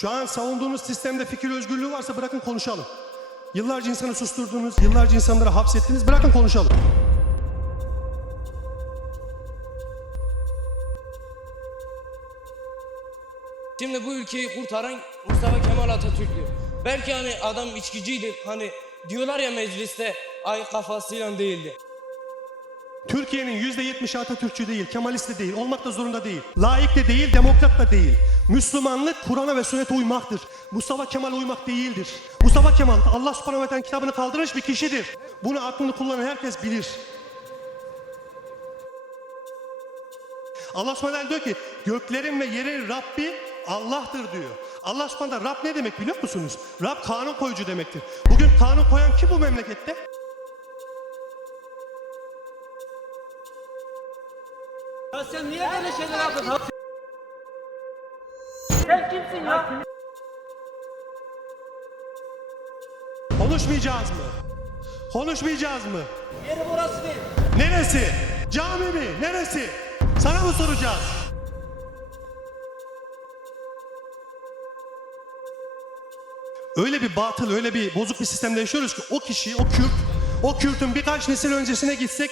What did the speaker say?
Şu an savunduğunuz sistemde fikir özgürlüğü varsa bırakın konuşalım. Yıllarca insanı susturdunuz, yıllarca insanları hapsettiniz. Bırakın konuşalım. Şimdi bu ülkeyi kurtaran Mustafa Kemal Atatürk'tü. Belki hani adam içkiciydi. Hani diyorlar ya mecliste ay kafasıyla değildi. Türkiye'nin yüzde yetmişi Atatürkçü değil, Kemalist de değil, olmak da zorunda değil. Laik de değil, demokrat da değil. Müslümanlık Kur'an'a ve sünnete uymaktır. Mustafa Kemal uymak değildir. Mustafa Kemal Allah subhanahu ve kitabını kaldırmış bir kişidir. Bunu aklını kullanan herkes bilir. Allah subhanahu diyor ki göklerin ve yerin Rabbi Allah'tır diyor. Allah subhanahu Rab ne demek biliyor musunuz? Rab kanun koyucu demektir. Bugün kanun koyan kim bu memlekette? Ya sen niye böyle şeyler yapıyorsun? Sen kimsin ya? Konuşmayacağız mı? Konuşmayacağız mı? Yeri burası değil. Neresi? Cami mi? Neresi? Sana mı soracağız? Öyle bir batıl, öyle bir bozuk bir sistemde yaşıyoruz ki o kişi, o Kürt, o Kürt'ün birkaç nesil öncesine gitsek